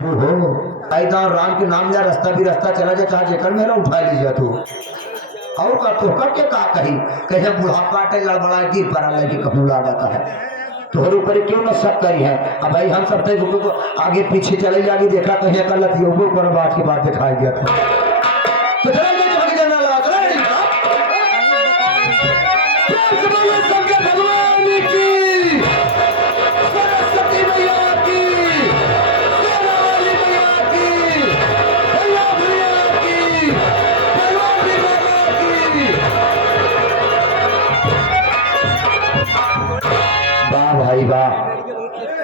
ओहो ऐदा राम के नाम ले रास्ता भी रास्ता चला जा चाहे जेकर मेरा उठा लीजिए तू और का तो करके का कही कहे बुढ़ापा टे लड़बड़ा गिर पड़ा लगे कहूँ लागता है तोहर ऊपर क्यों न शक करी है। अब भाई हम सब तो आगे पीछे चले जाके देखा कहीं गलत योगों पर बात की बात दिखाई दिया था तो चला गया तो आगे जाना लगा चला नहीं शंकर भगवान की सरस्वती मैया की शेरावाली मैया की भैया भैया की भगवानी बाबा की। वाह भाई वाह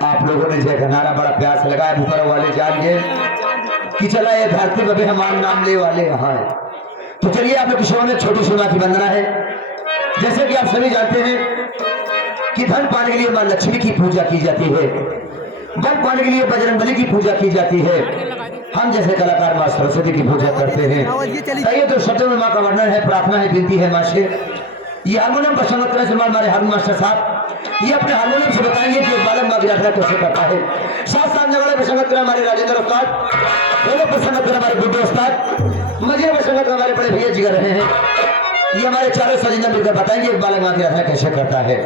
आप लोगों ने जो घनारा बड़ा प्यार से लगाया ऊपर वाले जानिए कि चला ये धरती बबे हमारे नाम ले वाले यहाँ है। तो चलिए आप लोग किशोर में छोटी सुना की वंदना है। जैसे कि आप सभी जानते हैं कि धन पाने के लिए मां लक्ष्मी की पूजा की जाती है, बल पाने के लिए बजरंगबली की पूजा की जाती है, हम जैसे कलाकार मां सरस्वती की पूजा करते हैं। कई तो शब्दों में मां का वर्णन है, प्रार्थना है, विनती है मां से। ये हारमोनियम पर संगत करने से हमारे हारमोनियम मास्टर साहब ये अपने हारमोनियम से बताएंगे कि बालक मां की यात्रा कैसे करता है। साथ साथ जगह पर संगत करें हमारे राजेंद्र उस्ताद, दोनों पर संगत करें हमारे बुद्धू उस्ताद, मजे पर संगत हमारे बड़े भैया जी कर रहे हैं। ये हमारे चारों सजिंदा मिलकर बताएंगे बालक मां की यात्रा कैसे करता है।